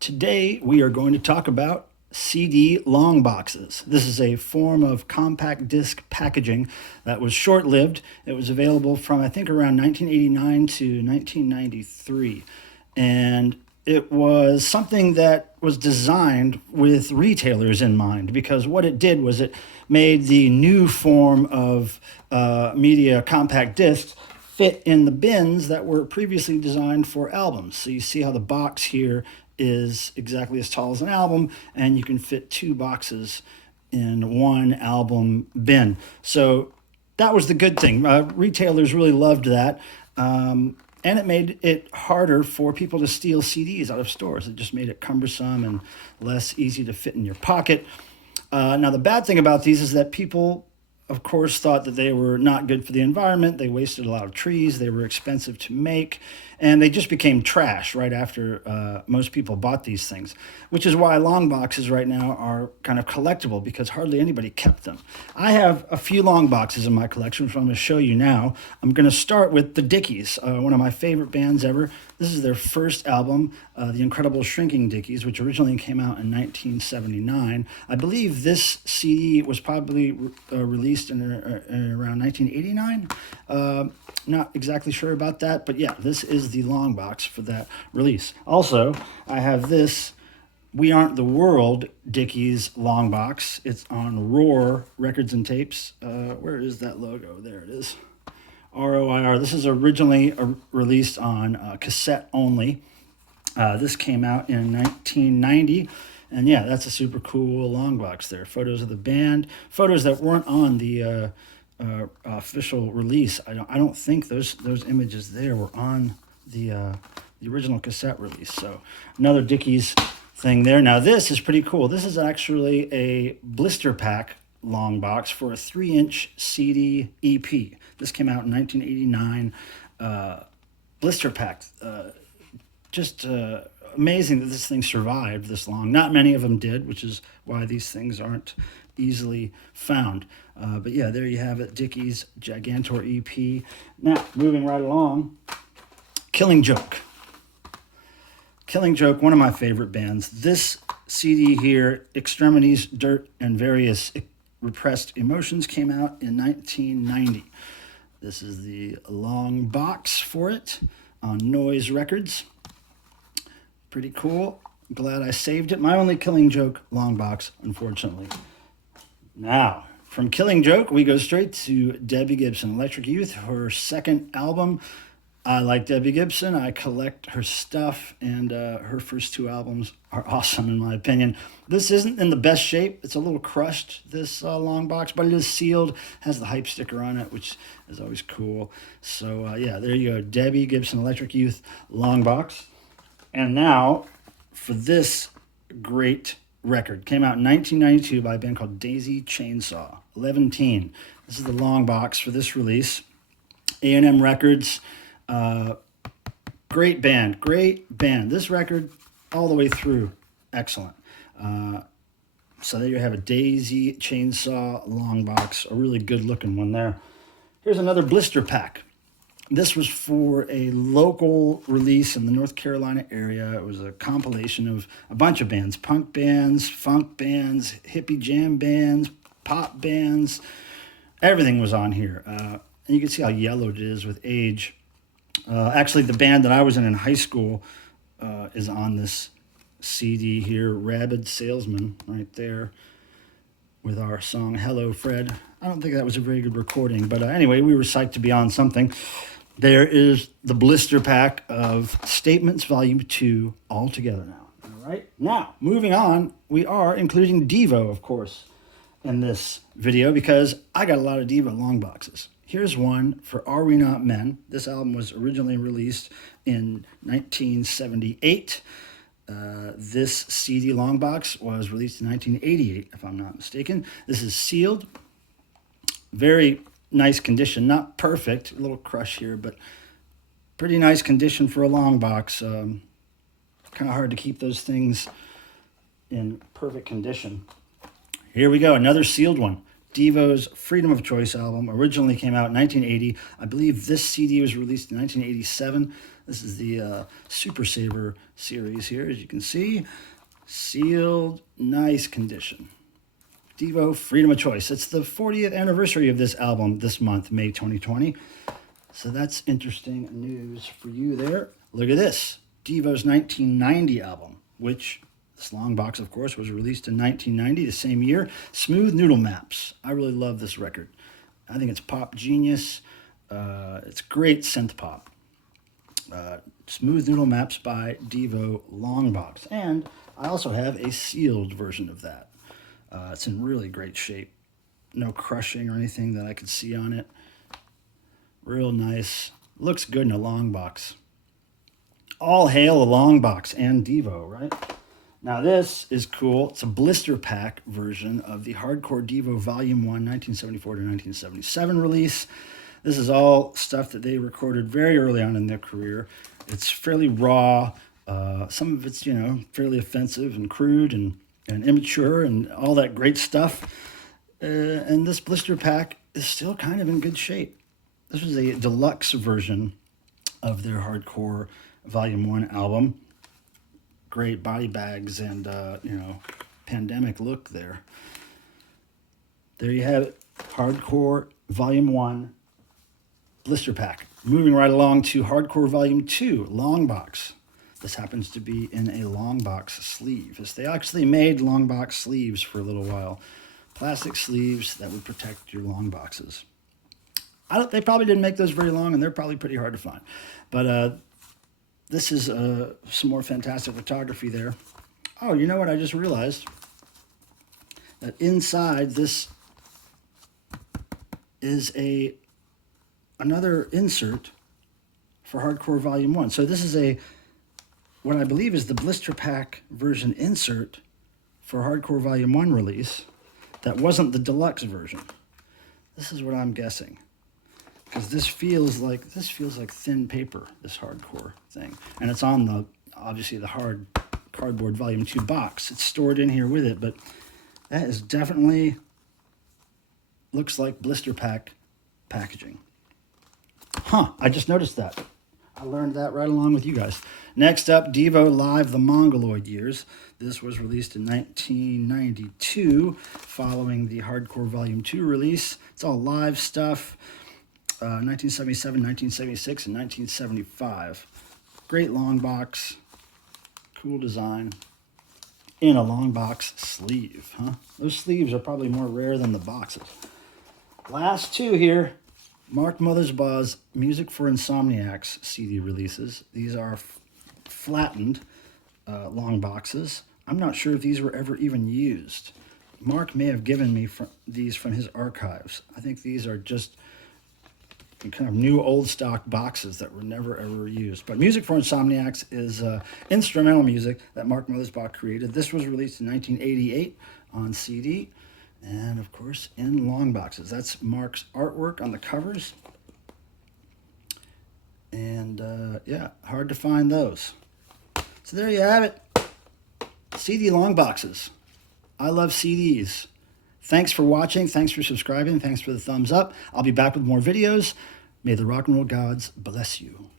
Today we are going to talk about CD long boxes. This is a form of compact disc packaging that was short-lived. It was available from I think around 1989 to 1993, and it was something that was designed with retailers in mind, because what it did was it made the new form of media compact discs fit in the bins that were previously designed for albums. So you see how the box here is exactly as tall as an album, and you can fit two boxes in one album bin. So that was the good thing. Retailers really loved that. And it made it harder for people to steal CDs out of stores. It just made it cumbersome and less easy to fit in your pocket. Now, the bad thing about these is that people, of course, thought that they were not good for the environment. They wasted a lot of trees. They were expensive to make. And they just became trash right after most people bought these things, which is why long boxes right now are kind of collectible, because hardly anybody kept them. I have a few long boxes in my collection, which I'm going to show you now. I'm going to start with the Dickies, one of my favorite bands ever. This is their first album, The Incredible Shrinking Dickies, which originally came out in 1979. I believe this CD was probably released in around 1989. Not exactly sure about that, but yeah, this is the long box for that release. Also, I have this We Aren't the World Dickies long box. It's on Roar Records and Tapes. Where is that logo? There it is. ROIR. This is originally released on cassette only. This came out in 1990. And yeah, that's a super cool long box there. Photos of the band, photos that weren't on the official release. I don't think those images there were on the original cassette release. So another Dickies thing there. Now this is pretty cool. This is actually a blister pack long box for a 3-inch CD EP. This came out in 1989. Blister pack. Just amazing that this thing survived this long. Not many of them did, which is why these things aren't easily found. But yeah, there you have it, Dickies Gigantor EP. Now, moving right along, Killing Joke. Killing Joke, one of my favorite bands. This CD here, Extremities, Dirt, and Various Repressed Emotions, came out in 1990. This is the long box for it on Noise Records. Pretty cool. Glad I saved it. My only Killing Joke long box, unfortunately. Now, from Killing Joke, we go straight to Debbie Gibson, Electric Youth, her second album. I like Debbie Gibson. I collect her stuff, and her first two albums are awesome, in my opinion. This isn't in the best shape. It's a little crushed, this long box, but it is sealed, has the hype sticker on it, which is always cool. So, yeah, there you go. Debbie Gibson, Electric Youth, long box. And now, for this great record, came out in 1992 by a band called Daisy Chainsaw, 11-teen. This is the long box for this release. A&M Records, great band. This record, all the way through, excellent. So there you have a Daisy Chainsaw long box, a really good looking one there. Here's another blister pack. This was for a local release in the North Carolina area. It was a compilation of a bunch of bands, punk bands, funk bands, hippie jam bands, pop bands. Everything was on here. And you can see how yellowed it is with age. Actually, the band that I was in high school is on this CD here, Rabid Salesman, right there, with our song Hello Fred. I don't think that was a very good recording, but anyway, we were psyched to be on something. There is the blister pack of Statements Volume 2 all together now. All right. Now, moving on, we are including Devo, of course, in this video, because I got a lot of Devo long boxes. Here's one for Are We Not Men. This album was originally released in 1978. This CD long box was released in 1988, if I'm not mistaken. This is sealed. Very nice condition, not perfect, a little crush here, but pretty nice condition for a long box. Kind of hard to keep those things in perfect condition. Here we go, another sealed one. Devo's Freedom of Choice album originally came out in 1980. I believe this CD was released in 1987. This is the Super Saver series here, as you can see. Sealed, nice condition. Devo, freedom of choice. It's the 40th anniversary of this album this month, May 2020. So that's interesting news for you there. Look at this, Devo's 1990 album, which this Longbox, of course, was released in 1990, the same year. Smooth Noodle Maps. I really love this record. I think it's pop genius. It's great synth pop. Smooth Noodle Maps by Devo Longbox. And I also have a sealed version of that. It's in really great shape. No crushing or anything that I could see on it. Real nice. Looks good in a long box. All hail a Longbox and Devo, right? Now this is cool. It's a blister pack version of the Hardcore Devo Volume 1, 1974 to 1977 release. This is all stuff that they recorded very early on in their career. It's fairly raw. Some of it's, fairly offensive and crude and immature and all that great stuff. And this blister pack is still kind of in good shape. This was a deluxe version of their Hardcore Volume 1 album. Great body bags and, pandemic look there. There you have it. Hardcore Volume 1 blister pack. Moving right along to Hardcore Volume 2 Longbox. This happens to be in a Longbox sleeve. They actually made Longbox sleeves for a little while. Plastic sleeves that would protect your Longboxes. They probably didn't make those very long, and they're probably pretty hard to find. But this is some more fantastic photography there. Oh, you know what I just realized? That inside this is another insert for Hardcore Volume 1. So this is what I believe is the blister pack version insert for Hardcore Volume 1 release that wasn't the deluxe version. This is what I'm guessing. Because this feels like thin paper, this Hardcore thing. And it's on obviously the hard cardboard Volume 2 box. It's stored in here with it, but that is definitely looks like blister pack packaging. Huh, I just noticed that. I learned that right along with you guys. Next up, Devo Live The Mongoloid Years. This was released in 1992, following the Hardcore Volume 2 release. It's all live stuff. 1977, 1976, and 1975. Great long box. Cool design. In a long box sleeve, huh? Those sleeves are probably more rare than the boxes. Last two here. Mark Mothersbaugh's Music for Insomniacs CD releases. These are flattened long boxes. I'm not sure if these were ever even used. Mark may have given me these from his archives. I think these are just kind of new old stock boxes that were never ever used. But Music for Insomniacs is instrumental music that Mark Mothersbaugh created. This was released in 1988 on CD. And, of course, in long boxes. That's Mark's artwork on the covers. And, yeah, hard to find those. So there you have it. CD long boxes. I love CDs. Thanks for watching. Thanks for subscribing. Thanks for the thumbs up. I'll be back with more videos. May the rock and roll gods bless you.